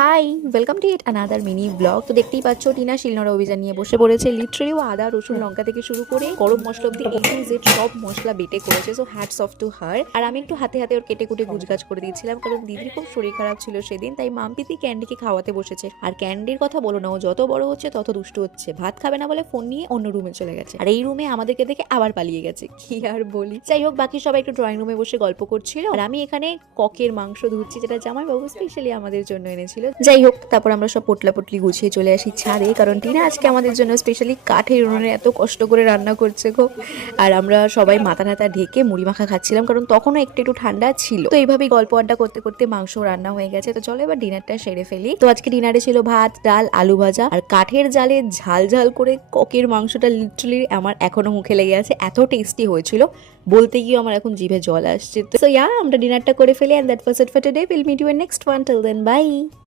High, welcome to it another mini blog. তো দেখতেই পাচ্ছ টিনা শিলনোড়া অভিযান নিয়ে বসে পড়েছে। লিটারালি ও আদা রসুন লঙ্কা থেকে শুরু করে গরম মশলা অব্দি A to Z সব মশলা বেটে করেছে। So hats off to her. আর আমি একটু হাতে হাতে ওর কেটে কুটে গুজগাছ করে দিয়েছিলাম, কারণ দিদির খুব শরীর খারাপ ছিল সেদিন, তাই মাম্পিতি ক্যান্ডিকে খাওয়াতে বসেছে। আর ক্যান্ডির কথা বলো না, ও যত বড় হচ্ছে তত দুষ্টু হচ্ছে। ভাত খাবে না বলে ফোন নিয়ে অন্য রুমে চলে গেছে, আর এই রুমে আমাদেরকে দেখে আবার পালিয়ে গেছে। কি আর বলি। যাই হোক, বাকি সবাই একটু ড্রয়িং রুমে বসে গল্প করছিল, আর আমি এখানে ককের মাংস ধুচ্ছি, যেটা জামাইবাবু স্পেশালি আমাদের জন্য এনেছিল। যাই হোক, তারপর আমরা সব পোটলা পটলি গুছিয়ে চলে আসি ছাদে, কারণ টিনা আজকে আমাদের জন্য স্পেশালি কাঠের উনুনে এত কষ্ট করে রান্না করছে গো। আর আমরা সবাই মাথা নাথা ঢেকে মুড়ি মাখা খাচ্ছিলাম, কারণ তখনও একটু একটু ঠান্ডা ছিল। তো এইভাবেই গল্প আড্ডা করতে করতে মাংস রান্না হয়ে গেছে। তো চলো এবার ডিনারটা সেরে ফেলি। তো আজকে ডিনারে ছিল ভাত, ডাল, আলু ভাজা, আর কাঠের জালে ঝাল ঝাল করে ককের মাংসটা লিটারালি আমার এখনো মুখে লেগে আছে, এত টেস্টি হয়েছিল। বলতে গিয়ে আমার এখন জিভে জল আসছে। তো আমরা ডিনারটা করে ফেলি, and that was it for today. Will meet you in next one. Till then, by.